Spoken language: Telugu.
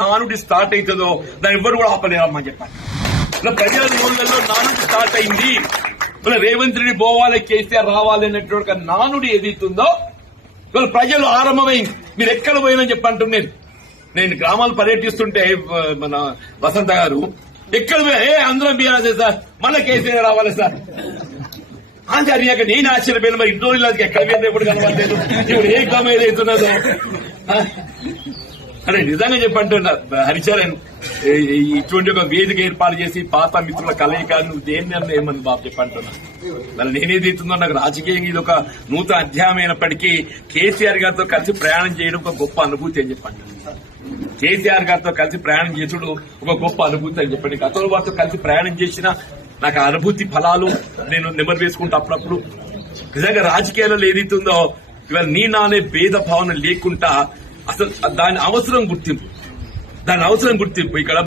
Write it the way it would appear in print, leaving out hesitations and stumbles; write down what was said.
నానుడి స్టార్ట్ అవుతుందో దాన్ని ఎవ్వరు కూడా ఆపలేరమ్మని చెప్పండి. ప్రజల నోళ్లలో నానుడి స్టార్ట్ అయింది. రేవంత్ రెడ్డి పోవాలి, కేసీఆర్ రావాలి అనేటువంటి నానుడి ఏదైతుందో ఇవాళ ప్రజలు ఆరంభమైంది. మీరు ఎక్కడ పోయినా చెప్పంటున్నారు. నేను గ్రామాలు పర్యటిస్తుంటే మన వసంత గారు ఎక్కడ అందరం బీఆర్ఎస్ సార్, మళ్ళీ కేసీఆర్ రావాలి సార్ అని జరిగాక నేను ఆశ్చర్యపోయిన. మరి ఇంట్లో ఎక్కడ పోయినా ఎప్పుడు కనబడలేదు. ఇప్పుడు ఏ గ్రామం ఏదైతున్నదో అరే నిజంగా చెప్పంటున్నా హరిచరణ్, ఇటువంటి ఒక వేదిక ఏర్పాటు చేసి పాత మిత్రుల కలయిక దేన్ని ఏమని బాబు చెప్పంటున్నా. మరి నేనేదైతుందో నాకు రాజకీయంగా ఇది ఒక నూతన అధ్యాయం అయినప్పటికీ కేసీఆర్ గారితో కలిసి ప్రయాణం చేయడం ఒక గొప్ప అనుభూతి అని చెప్పంటున్నా. కేసీఆర్ గారితో కలిసి ప్రయాణం చేసుడు ఒక గొప్ప అనుభూతి అని చెప్పండి. గతంలో వారితో కలిసి ప్రయాణం చేసిన నాకు ఆ అనుభూతి ఫలాలు నేను నెమరు వేసుకుంటా అప్పుడప్పుడు. నిజంగా రాజకీయాలలో ఏదైతుందో ఇవాళ నీ నానే భేద భావన లేకుండా అసలు దాని అవసరం గుర్తింపు ఇక్కడ